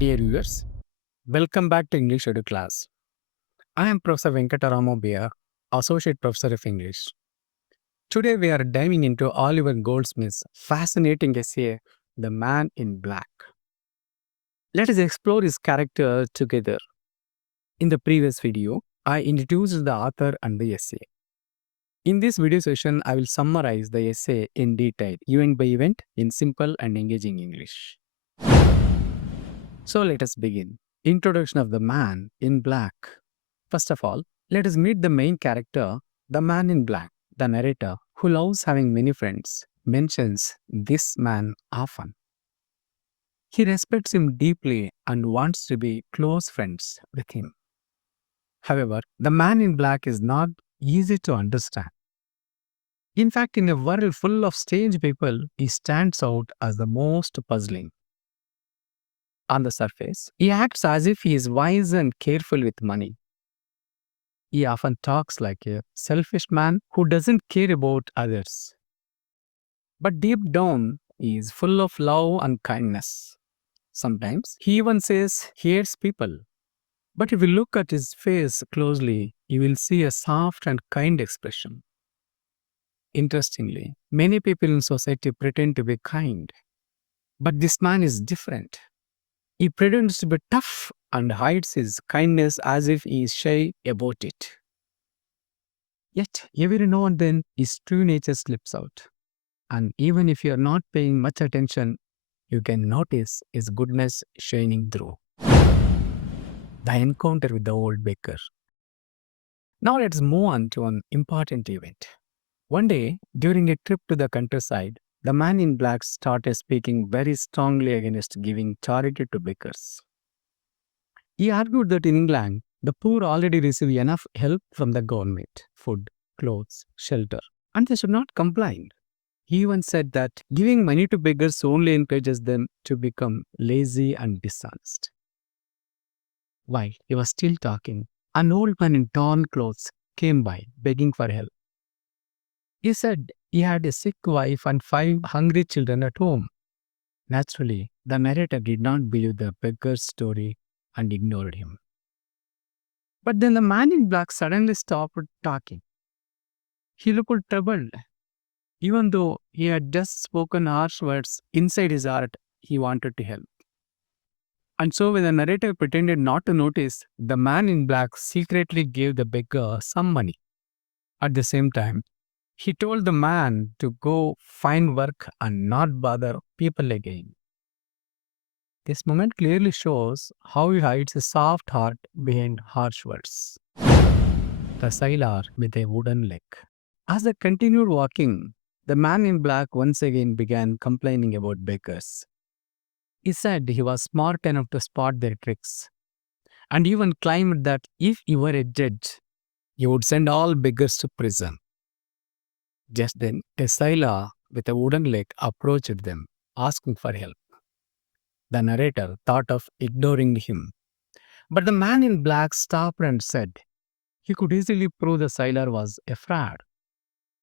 Dear viewers, welcome back to English Edu Claz. I am Professor Venkataramobia, Associate Professor of English. Today we are diving into Oliver Goldsmith's fascinating essay, The Man in Black. Let us explore his character together. In the previous video, I introduced the author and the essay. In this video session, I will summarize the essay in detail, event by event, in simple and engaging English. So let us begin. Introduction of the Man in Black. First of all, let us meet the main character, the man in black. The narrator, who loves having many friends, mentions this man often. He respects him deeply and wants to be close friends with him. However, the man in black is not easy to understand. In fact, in a world full of strange people, he stands out as the most puzzling. On the surface, he acts as if he is wise and careful with money. He often talks like a selfish man who doesn't care about others. But deep down, he is full of love and kindness. Sometimes he even says he hates people. But if you look at his face closely, you will see a soft and kind expression. Interestingly, many people in society pretend to be kind. But this man is different. He pretends to be tough and hides his kindness as if he is shy about it. Yet, every now and then, his true nature slips out. And even if you are not paying much attention, you can notice his goodness shining through. The encounter with the old beggar. Now let's move on to an important event. One day, during a trip to the countryside, the man in black started speaking very strongly against giving charity to beggars. He argued that in England, the poor already receive enough help from the government, food, clothes, shelter, and they should not complain. He even said that giving money to beggars only encourages them to become lazy and dishonest. While he was still talking, an old man in torn clothes came by, begging for help. He said he had a sick wife and 5 hungry children at home. Naturally, the narrator did not believe the beggar's story and ignored him. But then the man in black suddenly stopped talking. He looked troubled. Even though he had just spoken harsh words, inside his heart, he wanted to help. And so, when the narrator pretended not to notice, the man in black secretly gave the beggar some money. At the same time, he told the man to go find work and not bother people again. This moment clearly shows how he hides a soft heart behind harsh words. The sailor with a wooden leg. As they continued walking, the man in black once again began complaining about beggars. He said he was smart enough to spot their tricks, and even claimed that if he were a judge, he would send all beggars to prison. Just then, a sailor with a wooden leg approached them, asking for help. The narrator thought of ignoring him, but the man in black stopped and said he could easily prove the sailor was a fraud.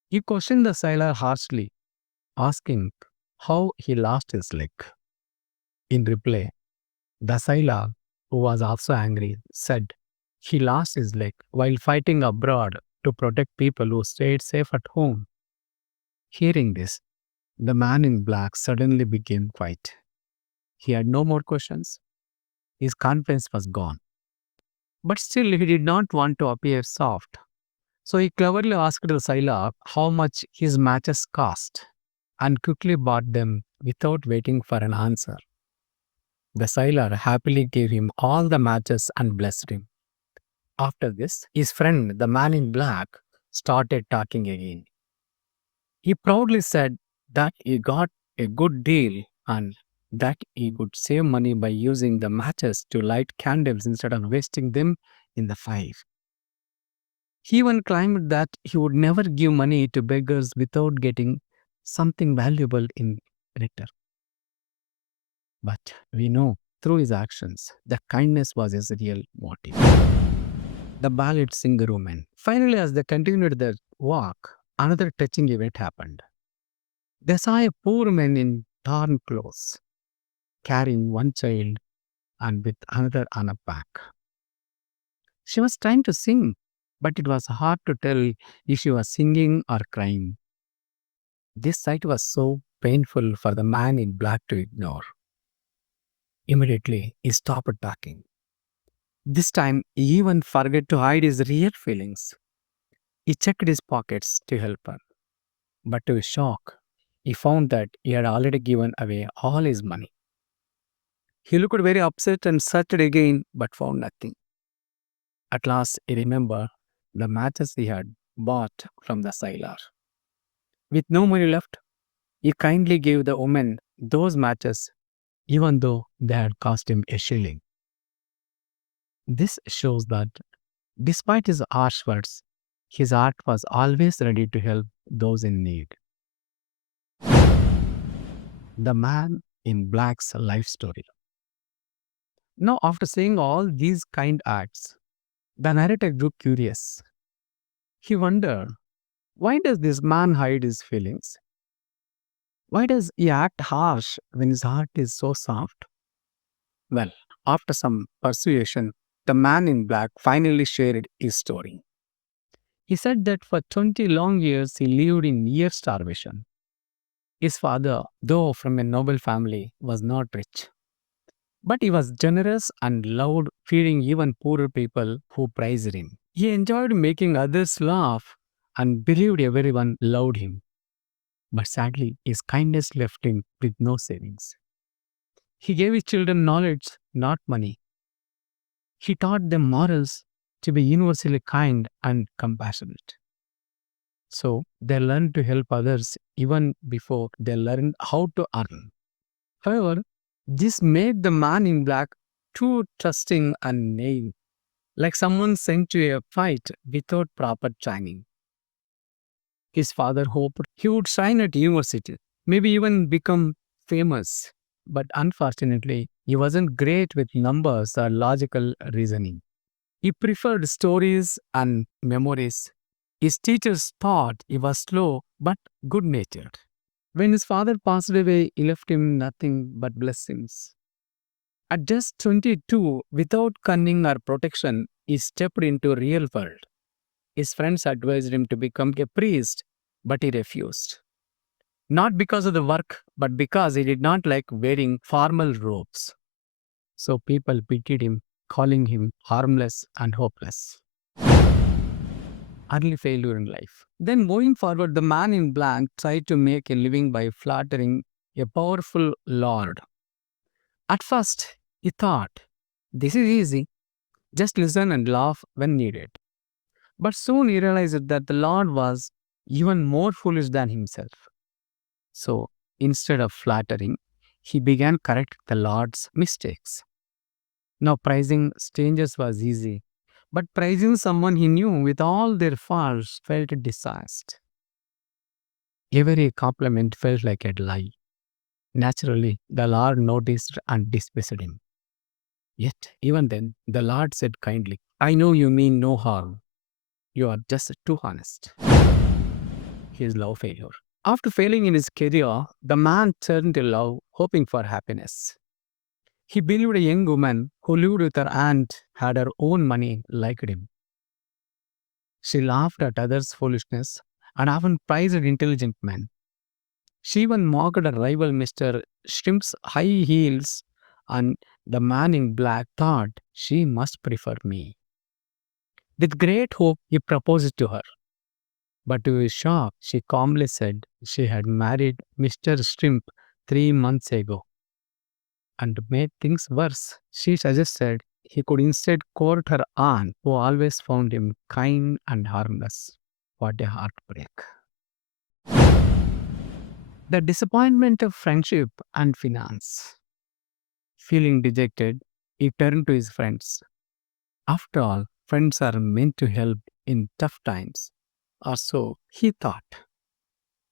He questioned the sailor harshly, asking how he lost his leg. In reply, the sailor, who was also angry, said he lost his leg while fighting abroad to protect people who stayed safe at home. Hearing this, the man in black suddenly became quiet. He had no more questions. His confidence was gone. But still, he did not want to appear soft. So he cleverly asked the sailor how much his matches cost and quickly bought them without waiting for an answer. The sailor happily gave him all the matches and blessed him. After this, his friend, the man in black, started talking again. He proudly said that he got a good deal and that he could save money by using the matches to light candles instead of wasting them in the fire. He even claimed that he would never give money to beggars without getting something valuable in return. But we know through his actions that kindness was his real motive. The Ballad Singer Woman. Finally, as they continued their walk, another touching event happened. They saw a poor man in torn clothes, carrying one child and with another on her back. She was trying to sing, but it was hard to tell if she was singing or crying. This sight was so painful for the man in black to ignore. Immediately, he stopped talking. This time, he even forgot to hide his real feelings. He checked his pockets to help her, but to his shock, he found that he had already given away all his money. He looked very upset and searched again, but found nothing. At last, he remembered the matches he had bought from the sailor. With no money left, he kindly gave the woman those matches, even though they had cost him a shilling. This shows that despite his harsh words, his heart was always ready to help those in need. The man in black's life story. Now, after saying all these kind acts, the narrator grew curious. He wondered, why does this man hide his feelings? Why does he act harsh when his heart is so soft? Well, after some persuasion, the man in black finally shared his story. He said that for 20 long years he lived in near starvation. His father, though from a noble family, was not rich. But he was generous and loved feeding even poorer people who praised him. He enjoyed making others laugh and believed everyone loved him. But sadly, his kindness left him with no savings. He gave his children knowledge, not money. He taught them morals to be universally kind and compassionate. So they learned to help others even before they learned how to earn. However, this made the man in black too trusting and naive, like someone sent to a fight without proper training. His father hoped he would shine at university, maybe even become famous. But unfortunately, he wasn't great with numbers or logical reasoning. He preferred stories and memories. His teachers thought he was slow but good natured. When his father passed away, he left him nothing but blessings. At just 22, without cunning or protection, he stepped into real world. His friends advised him to become a priest, but he refused. Not because of the work, but because he did not like wearing formal robes. So people pitied him, calling him harmless and hopeless. Early failure in life. Then moving forward, the man in black tried to make a living by flattering a powerful lord. At first, he thought, this is easy, just listen and laugh when needed. But soon he realized that the Lord was even more foolish than himself. So instead of flattering, he began correcting the Lord's mistakes. Now, praising strangers was easy, but praising someone he knew with all their faults felt dishonest. Every compliment felt like a lie. Naturally, the Lord noticed and dismissed him. Yet, even then, the Lord said kindly, I know you mean no harm. You are just too honest. His love failure. After failing in his career, the man turned to love, hoping for happiness. He believed a young woman who lived with her aunt had her own money liked him. She laughed at others' foolishness and often praised intelligent men. She even mocked her rival Mr. Shrimp's high heels, and the man in black thought she must prefer me. With great hope, he proposed to her. But to his shock, she calmly said she had married Mr. Shrimp 3 months ago. And to make things worse, she suggested he could instead court her aunt, who always found him kind and harmless. What a heartbreak. The disappointment of friendship and finance. Feeling dejected, he turned to his friends. After all, friends are meant to help in tough times. Or so he thought.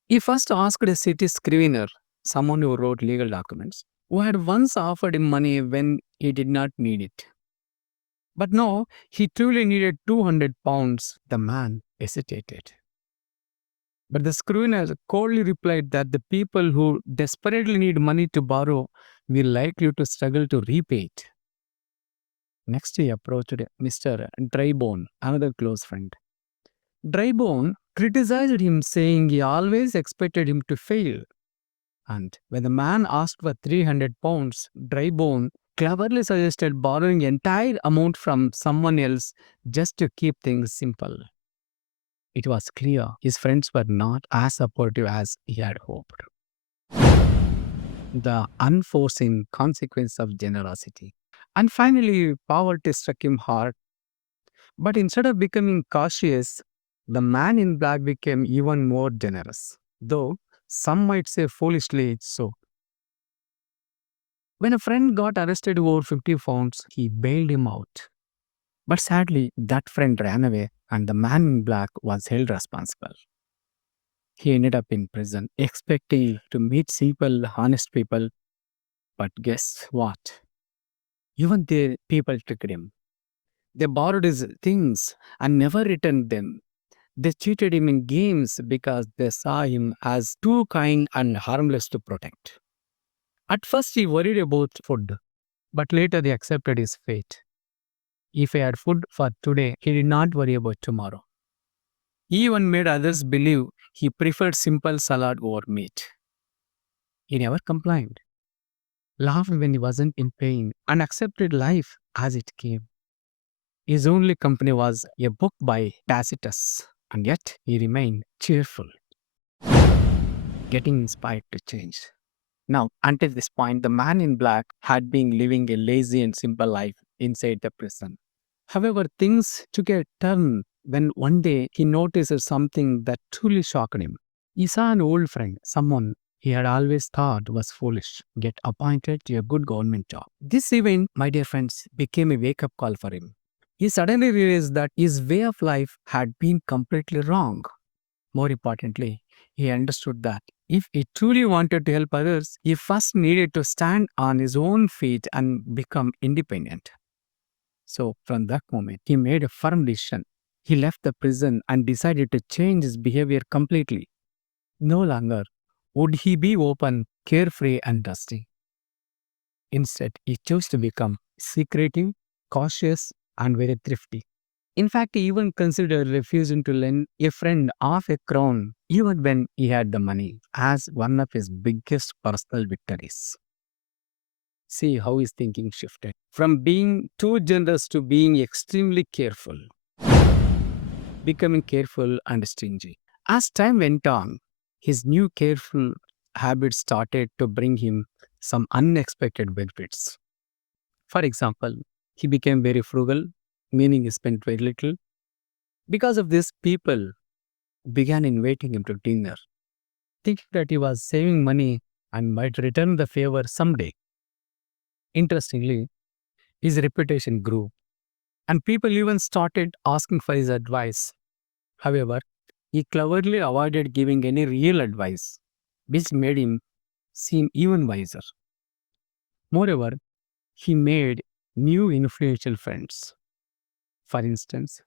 He first asked a city scrivener, someone who wrote legal documents, who had once offered him money when he did not need it. But no, he truly needed 200 pounds. The man hesitated. But the scrivener coldly replied that the people who desperately need money to borrow will likely to struggle to repay it. Next, he approached Mr. Drybone, another close friend. Drybone criticized him, saying he always expected him to fail. And when the man asked for 300 pounds, Drybone cleverly suggested borrowing entire amount from someone else just to keep things simple. It was clear his friends were not as supportive as he had hoped. The unforeseen consequence of generosity. And finally, poverty struck him hard. But instead of becoming cautious, the man in black became even more generous. Though some might say foolishly so. When a friend got arrested over 50 pounds, he bailed him out. But sadly, that friend ran away and the man in black was held responsible. He ended up in prison, expecting to meet simple, honest people. But guess what? Even the people tricked him. They borrowed his things and never returned them. They cheated him in games because they saw him as too kind and harmless to protect. At first, he worried about food, but later they accepted his fate. If he had food for today, he did not worry about tomorrow. He even made others believe he preferred simple salad over meat. He never complained, laughed when he wasn't in pain, and accepted life as it came. His only company was a book by Tacitus, and yet he remained cheerful, getting inspired to change. Now, until this point, the man in black had been living a lazy and simple life inside the prison. However, things took a turn when one day he noticed something that truly shocked him. He saw an old friend, someone he had always thought was foolish, get appointed to a good government job. This event, my dear friends, became a wake up call for him. He suddenly realized that his way of life had been completely wrong. More importantly, he understood that if he truly wanted to help others, he first needed to stand on his own feet and become independent. So, from that moment, he made a firm decision. He left the prison and decided to change his behavior completely. No longer would he be open, carefree, and dusty. Instead, he chose to become secretive, cautious, and very thrifty. In fact, he even considered refusing to lend a friend half a crown, even when he had the money, as one of his biggest personal victories. See how his thinking shifted from being too generous to being extremely careful, becoming careful and stingy. As time went on, his new careful habits started to bring him some unexpected benefits. For example, he became very frugal, meaning he spent very little. Because of this, people began inviting him to dinner, thinking that he was saving money and might return the favor someday. Interestingly, his reputation grew, and people even started asking for his advice. However, he cleverly avoided giving any real advice, which made him seem even wiser. Moreover, he made new influential friends. For instance,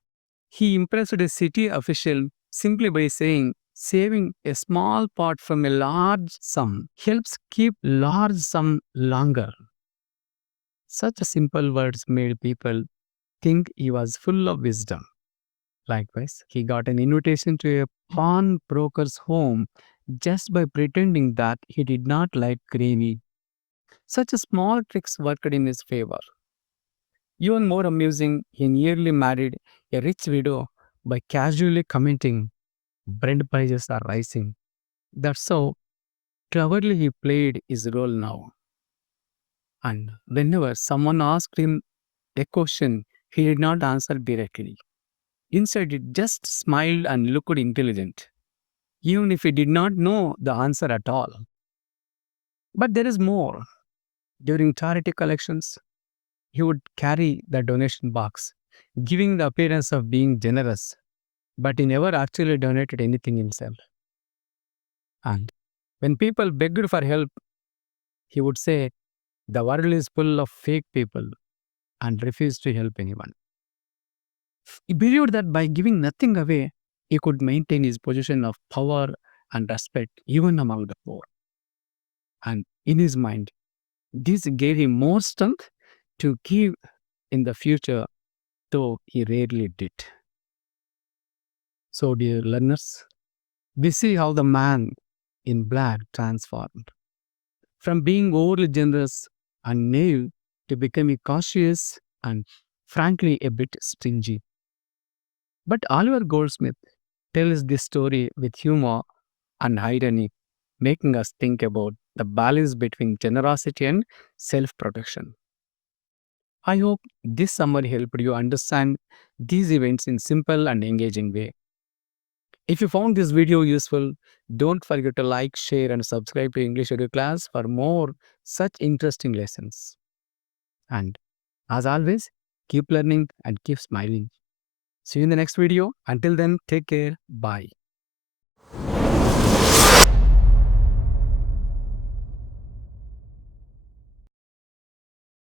he impressed a city official simply by saying, saving a small part from a large sum helps keep large sum longer. Such simple words made people think he was full of wisdom. Likewise, he got an invitation to a pawnbroker's home just by pretending that he did not like gravy. Such small tricks worked in his favor. Even more amusing, he nearly married a rich widow by casually commenting, bread prices are rising. That's how cleverly he played his role now. And whenever someone asked him a question, he did not answer directly. Instead, he just smiled and looked intelligent, even if he did not know the answer at all. But there is more. During charity collections, he would carry the donation box, giving the appearance of being generous, but he never actually donated anything himself. And when people begged for help, he would say, the world is full of fake people and refused to help anyone. He believed that by giving nothing away, he could maintain his position of power and respect even among the poor. And in his mind, this gave him more strength to give in the future, though he rarely did. So, dear learners, we see how the man in black transformed from being overly generous and naive to becoming cautious and frankly a bit stingy. But Oliver Goldsmith tells this story with humor and irony, making us think about the balance between generosity and self protection. I hope this summary helped you understand these events in simple and engaging way. If you found this video useful, don't forget to like, share and subscribe to English Edu Class for more such interesting lessons. And as always, keep learning and keep smiling. See you in the next video. Until then, take care. Bye.